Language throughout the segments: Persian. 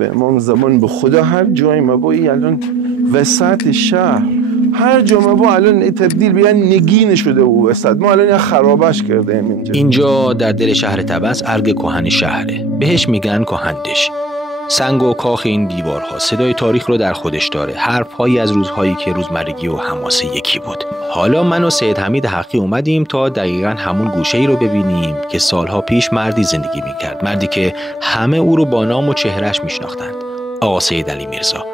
به امام زمان به خدا هر جای ما بایی الان وسط شهر هر جا ما با الان تبدیل بیان نگین شده و وسط ما الان خرابش کرده اینجا در دل شهر طبس ارگ کهن شهره، بهش میگن کهندش. سنگ و کاخ این دیوارها صدای تاریخ رو در خودش داره، حرفهایی از روزهایی که روزمرگی و حماسه یکی بود. حالا من و سید حمید حقی اومدیم تا دقیقاً همون گوشه‌ای رو ببینیم که سالها پیش مردی زندگی میکرد، مردی که همه او رو با نام و چهرهش میشناختند، آقا سید علی میرزا.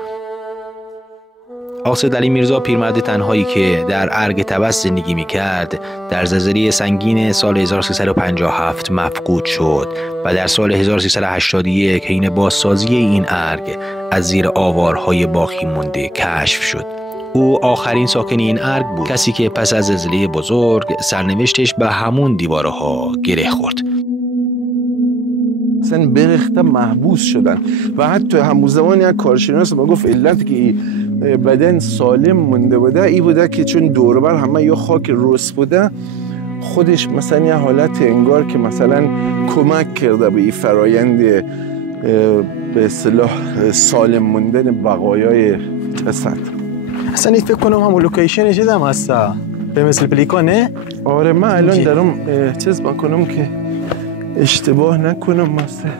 آقا سید علی میرزا پیرمرد تنهایی که در ارگ طبس زندگی میکرد در زلزله سنگین سال 1357 مفقود شد و در سال 1381 حین بازسازی این ارگ از زیر آوارهای باقی مونده کشف شد. او آخرین ساکن این ارگ بود، کسی که پس از زلزله بزرگ سرنوشتش به همون دیوارها گره خورد. اصلا برخته محبوس شدن و حتی همون زمان یک کارشناس ما گفت علت که بدن سالم مونده بوده ای بوده که چون دوربر همه یا خاک رس بوده، خودش مثلا یه حالت انگار که مثلا کمک کرده به این فرایند به اصطلاح سالم موندن بقایای جسد. اصلا فکر کنم همون لوکیشن چیزم هستا به مثل پلیکانه. آره من الان دارم چیز بکنم که اشتباه نکنم، مثلا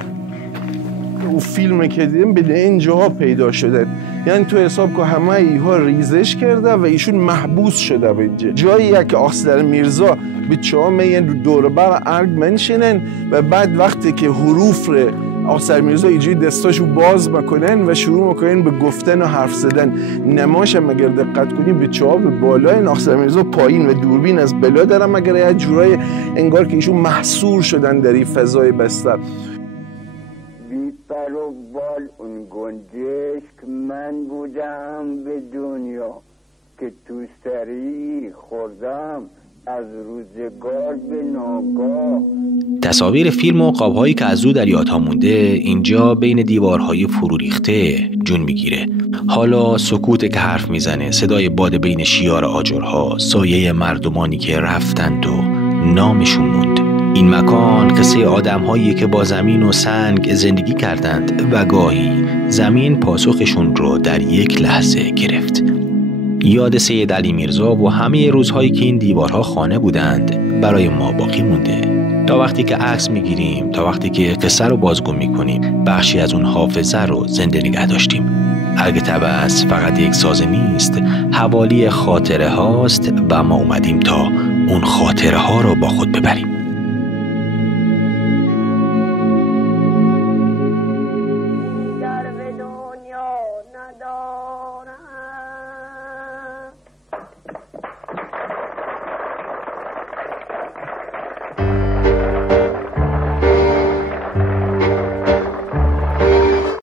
او فیلم که دیدم به اینجاها پیدا شده، یعنی تو حساب که همه ایها ریزش کرده و ایشون محبوس شده به اینجا جایی که آقا سید میرزا به چامه دوربر ارگ منشینن و بعد وقتی که حروف آقا سید میرزا اینجوری دستاشو باز میکنن و شروع میکنن به گفتن و حرف زدن. نماش هم اگر دقت کنی به چاب بالای آقا سید میرزا پایین و دوربین از بلا دارم، مگر یه جورای انگار که ایشون محصور شدن در این فضای بستر. بی‌پر و بال اون گنجشک من بودم به دنیا که تو سری خوردم از روزگار به ناگاه. تصاویر فیلم و قاب‌هایی که از او در یادها مونده اینجا بین دیوارهای فرو ریخته جون میگیره. حالا سکوت که حرف میزنه، صدای باد بین شیار آجرها، سایه مردمانی که رفتند و نامشون موند. این مکان قصه آدم‌هایی که با زمین و سنگ زندگی کردند و گاهی زمین پاسخشون رو در یک لحظه گرفت. یاد سید علی میرزا و همه روزهایی که این دیوارها خانه بودند برای ما باقی مونده. تا وقتی که عکس میگیریم، تا وقتی که قصه رو بازگو میکنیم، بخشی از اون حافظه رو زنده نگه داشتیم. ارگ طبس فقط یک ساز نیست، حوالی خاطره هاست و ما اومدیم تا اون خاطره ها رو با خود ببریم.